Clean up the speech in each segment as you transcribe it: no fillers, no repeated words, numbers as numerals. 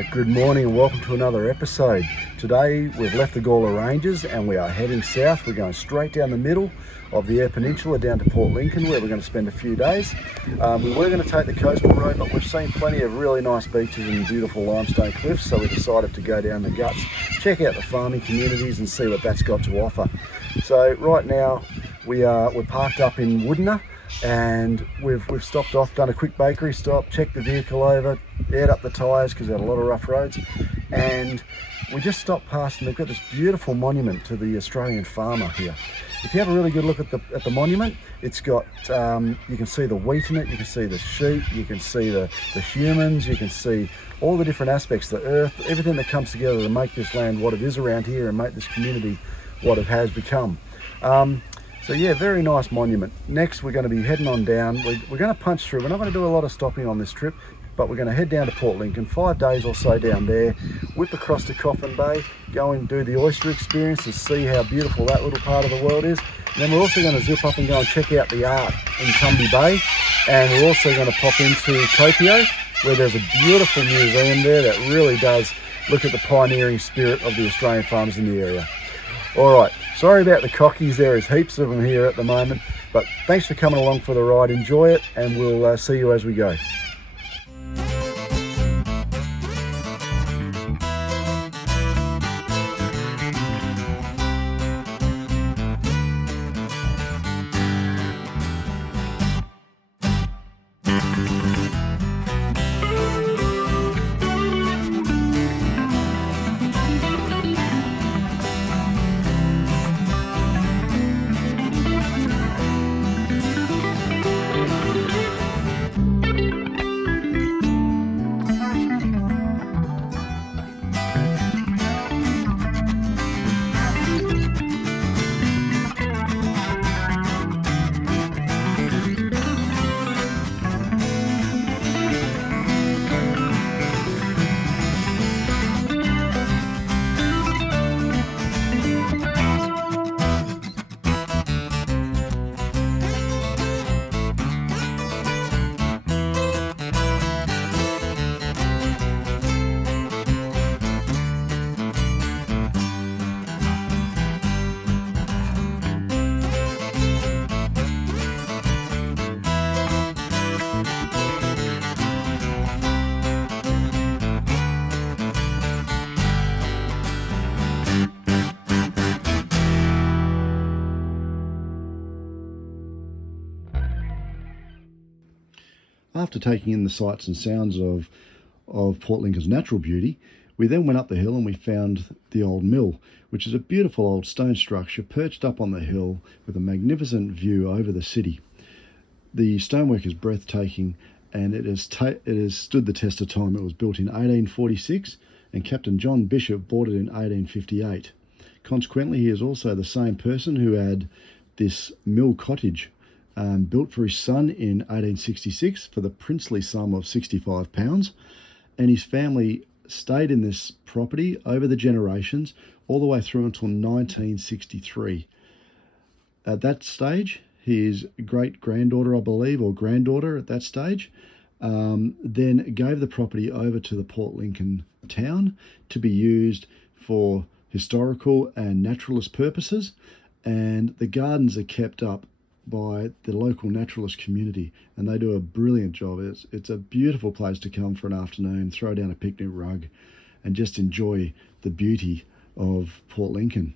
Right, good morning and welcome to another episode. Today we've left the Gawler Ranges and we are heading south. We're going straight down the middle of the Eyre Peninsula down to Port Lincoln, where we're going to spend a few days. We were going to take the coastal road, but we've seen plenty of really nice beaches and beautiful limestone cliffs, so we decided to go down the guts, check out the farming communities and see what that's got to offer. So right now we're parked up in Woodner, and we've stopped off, done a quick bakery stop, checked the vehicle over, aired up the tyres because we had a lot of rough roads, and we just stopped past and they've got this beautiful monument to the Australian farmer here. If you have a really good look at the monument, it's got, you can see the wheat in it, you can see the sheep, you can see the humans, you can see all the different aspects, the earth, everything that comes together to make this land what it is around here and make this community what it has become. So yeah, very nice monument. Next we're going to be heading on down. We're going to punch through. We're not going to do a lot of stopping on this trip, but we're going to head down to Port Lincoln, 5 days or so down there, whip across to Coffin Bay, go and do the oyster experience and see how beautiful that little part of the world is. And then we're also going to zip up and go and check out the art in Tumby Bay, and we're also going to pop into Koppio, where there's a beautiful museum there that really does look at the pioneering spirit of the Australian farmers in the area. Alright, sorry about the cockies, there is heaps of them here at the moment, but thanks for coming along for the ride, enjoy it, and we'll see you as we go. After taking in the sights and sounds of Port Lincoln's natural beauty, we then went up the hill and we found the old mill, which is a beautiful old stone structure perched up on the hill with a magnificent view over the city. The stonework is breathtaking, and it has stood the test of time. It was built in 1846 and Captain John Bishop bought it in 1858. Consequently, he is also the same person who had this mill cottage built for his son in 1866 for the princely sum of £65, and his family stayed in this property over the generations all the way through until 1963. At that stage, his great-granddaughter, I believe, or granddaughter at that stage, then gave the property over to the Port Lincoln town to be used for historical and naturalist purposes, and the gardens are kept up by the local naturalist community, and they do a brilliant job. It's a beautiful place to come for an afternoon, throw down a picnic rug and just enjoy the beauty of Port Lincoln.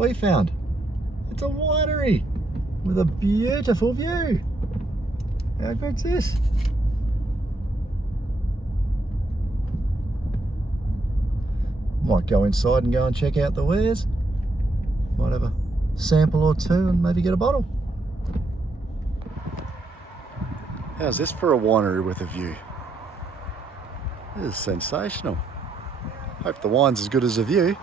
we found. It's a winery with a beautiful view. How good's this? Might go inside and go and check out the wares. Might have a sample or two and maybe get a bottle. How's this for a winery with a view? This is sensational. Hope the wine's as good as the view.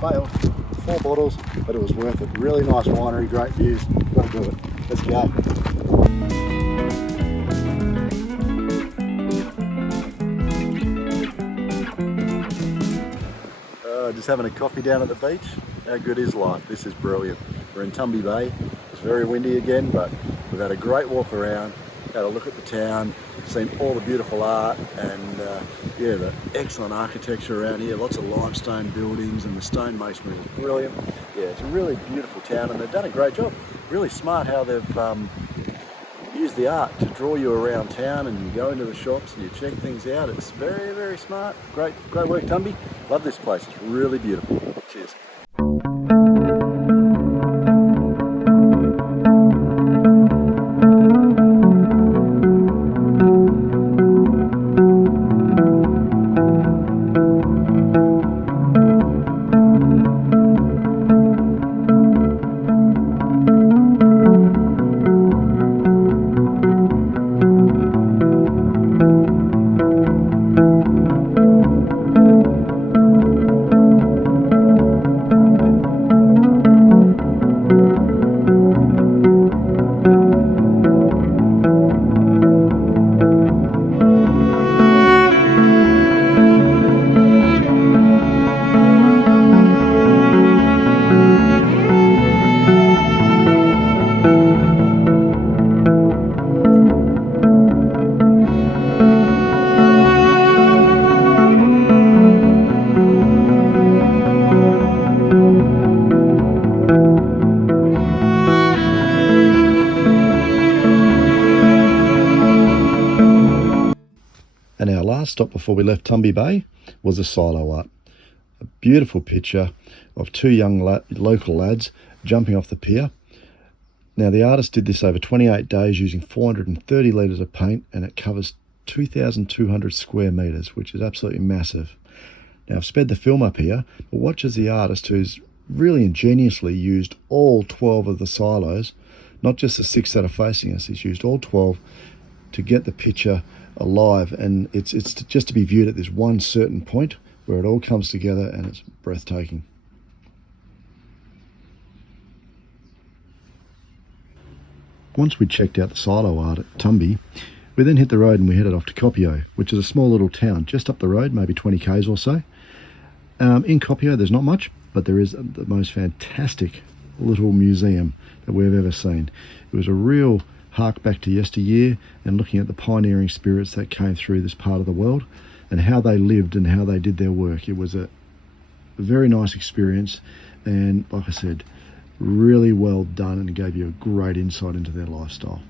Failed. 4 bottles, but it was worth it. Really nice winery, great views. Gotta do it. Let's go. Just having a coffee down at the beach. How good is life? This is brilliant. We're in Tumby Bay. It's very windy again, but we've had a great walk around, had a look at the town, seen all the beautiful art and yeah, the excellent architecture around here. Lots of limestone buildings and the stone masonry is brilliant. Yeah, it's a really beautiful town and they've done a great job. Really smart how they've used the art to draw you around town and you go into the shops and you check things out. It's very, very smart. Great work, Tumby. Love this place. It's really beautiful. Cheers. And our last stop before we left Tumby Bay was the silo art. A beautiful picture of 2 young local lads jumping off the pier. Now the artist did this over 28 days using 430 litres of paint, and it covers 2,200 square metres, which is absolutely massive. Now I've sped the film up here, but watch as the artist, who's really ingeniously used all 12 of the silos, not just the 6 that are facing us, he's used all 12 to get the picture alive, and it's just to be viewed at this one certain point where it all comes together, and it's breathtaking. Once we'd checked out the silo art at Tumby, we then hit the road and we headed off to Koppio, which is a small little town just up the road, maybe 20 k's or so. In Koppio there's not much, but there is the most fantastic little museum that we've ever seen. It was a real hark back to yesteryear and looking at the pioneering spirits that came through this part of the world and how they lived and how they did their work. It was a very nice experience, and like I said, really well done, and gave you a great insight into their lifestyle.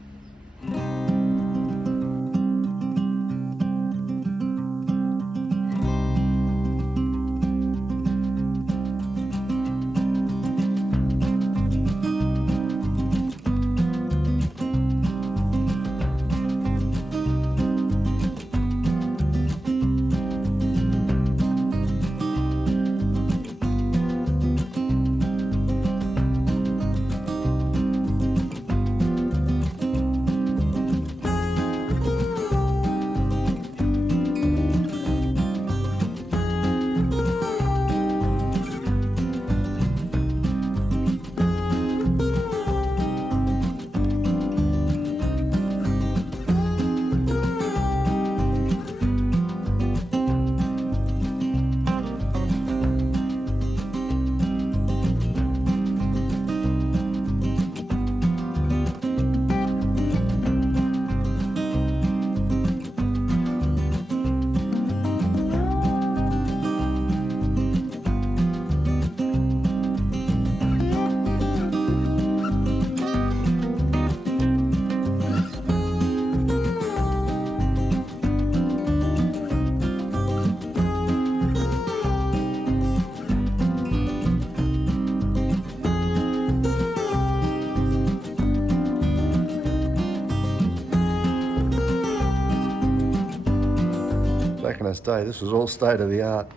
day. This was all state of the art.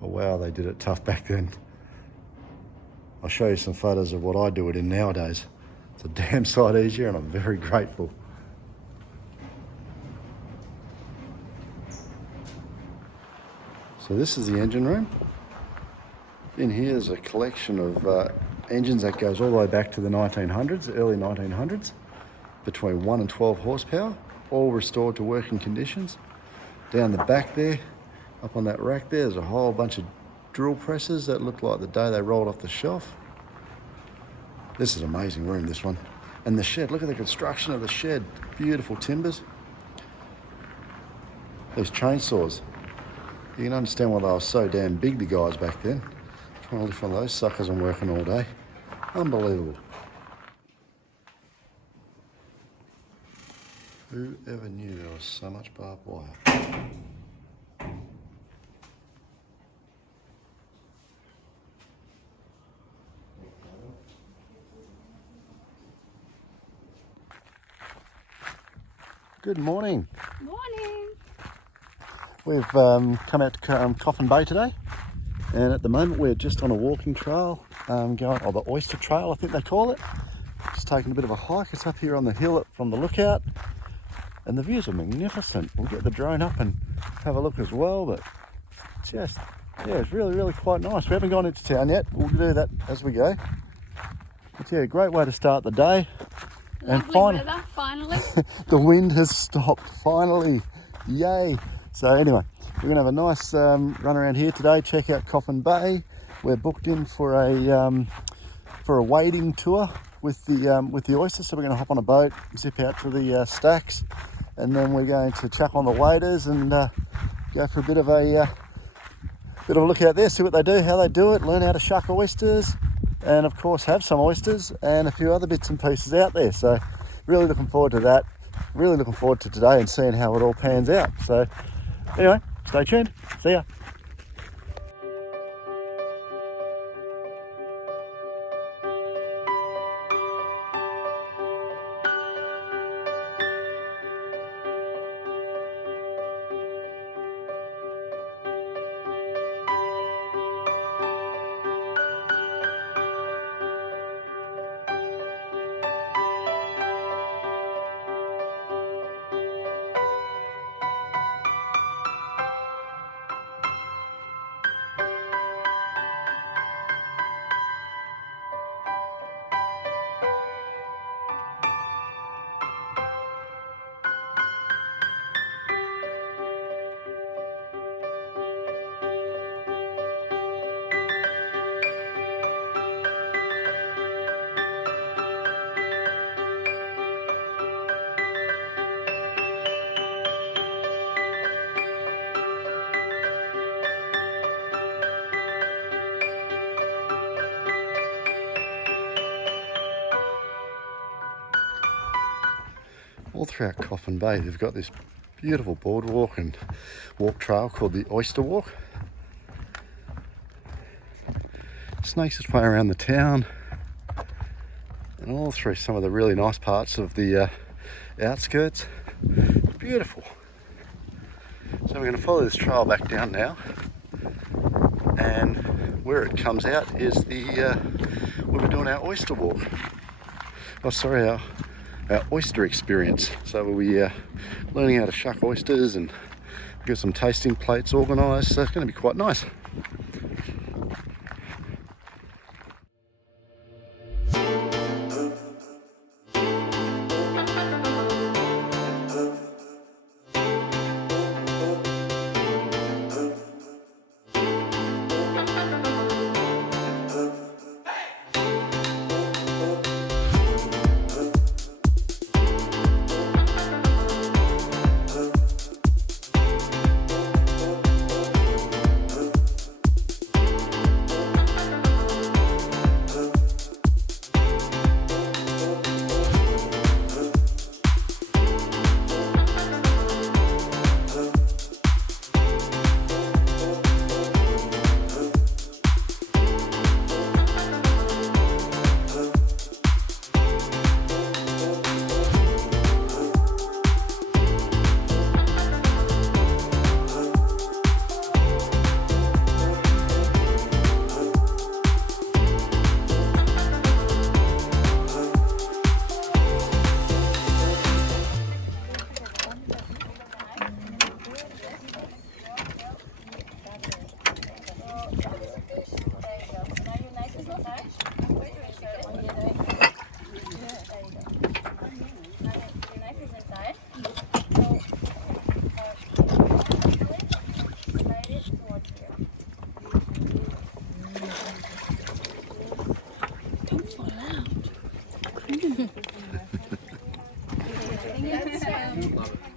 Oh wow, they did it tough back then. I'll show you some photos of what I do it in nowadays. It's a damn sight easier and I'm very grateful. So this is the engine room. In here is a collection of engines that goes all the way back to the 1900s, early 1900s, between 1 and 12 horsepower, all restored to working conditions. Down the back there, up on that rack there's a whole bunch of drill presses that look like the day they rolled off the shelf. This is an amazing room, this one. And the shed, look at the construction of the shed. Beautiful timbers. These chainsaws. You can understand why they were so damn big, the guys back then. Trying to lift one of those suckers and working all day. Unbelievable. Who ever knew there was so much barbed wire? Good morning. Morning. We've come out to Coffin Bay today, and at the moment we're just on a walking trail, the oyster trail I think they call it. Just taking a bit of a hike. It's up here on the hill from the lookout, and the views are magnificent. We'll get the drone up and have a look as well, but just, yeah, it's really quite nice. We haven't gone into town yet. We'll do that as we go. But yeah, great way to start the day. And finally. The wind has stopped, finally. Yay. So anyway, we're going to have a nice run around here today, check out Coffin Bay. We're booked in for a wading tour with the oysters, so we're going to hop on a boat, zip out to the stacks, and then we're going to chuck on the waders and go for a bit of a look out there, see what they do, how they do it, learn how to shuck oysters, and of course have some oysters and a few other bits and pieces out there. So really looking forward to that. Really looking forward to today and seeing how it all pans out. So anyway, stay tuned. See ya. All throughout Coffin Bay, they've got this beautiful boardwalk and walk trail called the Oyster Walk. Snakes its way around the town and all through some of the really nice parts of the outskirts. Beautiful. So we're going to follow this trail back down now, and where it comes out is we'll be doing our oyster walk. Oh, sorry, our oyster experience. So we'll be learning how to shuck oysters and get some tasting plates organised, so it's going to be quite nice.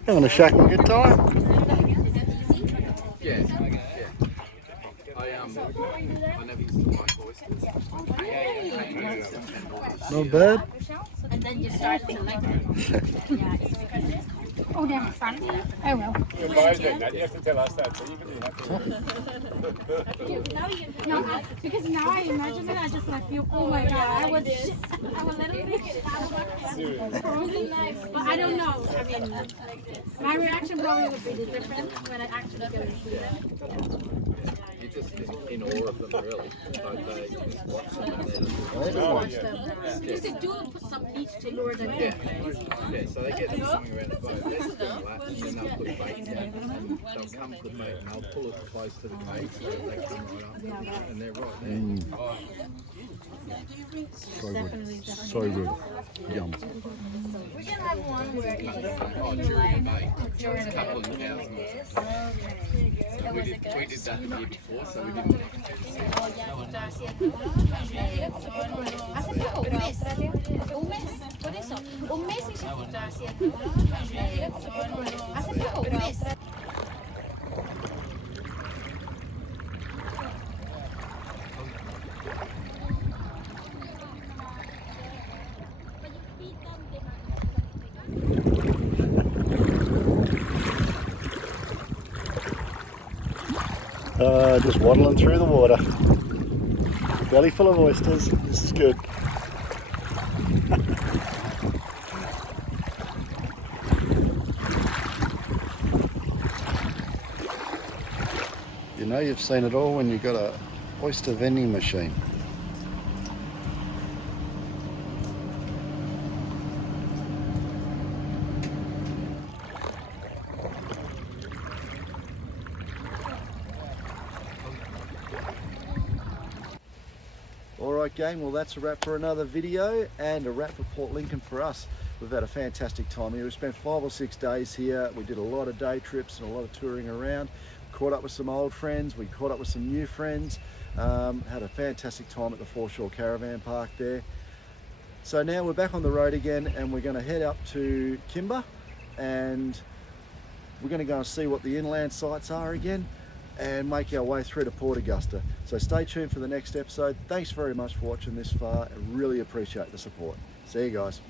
Having a shocking good time. Yeah. I never used to like oysters. Not bad. And then you start to like it. Yeah, it's because it's cold. Oh, they're fun. Oh well. You have to tell us that. So you really have to. No, because now I imagine it, I just like feel, oh my god, I was a little bit frozen, but I don't know. I mean, my reaction probably would be different when I actually go and see them. You're just in awe of them, really. Like they just watch them and Because they do put some meat to lure them in. yeah, so they get something around the boat. They're still laps, and then they'll put bait in it, and they'll come to the bait, and they'll pull it close to the cage so that they come right up, and they're right there. So good. So good. Yum. We can have one where it's During the bait, it's a couple of thousand. We did that the year before, so we didn't have to do the same. Hace poco, un mes, por eso, un mes y se está haciendo. Hace poco, un mes. Just waddling through the water. Belly full of oysters. This is good. You know you've seen it all when you've got a oyster vending machine. Alright gang, well that's a wrap for another video and a wrap for Port Lincoln for us. We've had a fantastic time here. We spent 5 or 6 days here. We did a lot of day trips and a lot of touring around. Caught up with some old friends, we caught up with some new friends. Had a fantastic time at the Foreshore Caravan Park there. So now we're back on the road again and we're going to head up to Kimber and we're going to go and see what the inland sites are again and make our way through to Port Augusta. So stay tuned for the next episode. Thanks very much for watching this far. I really appreciate the support. See you guys.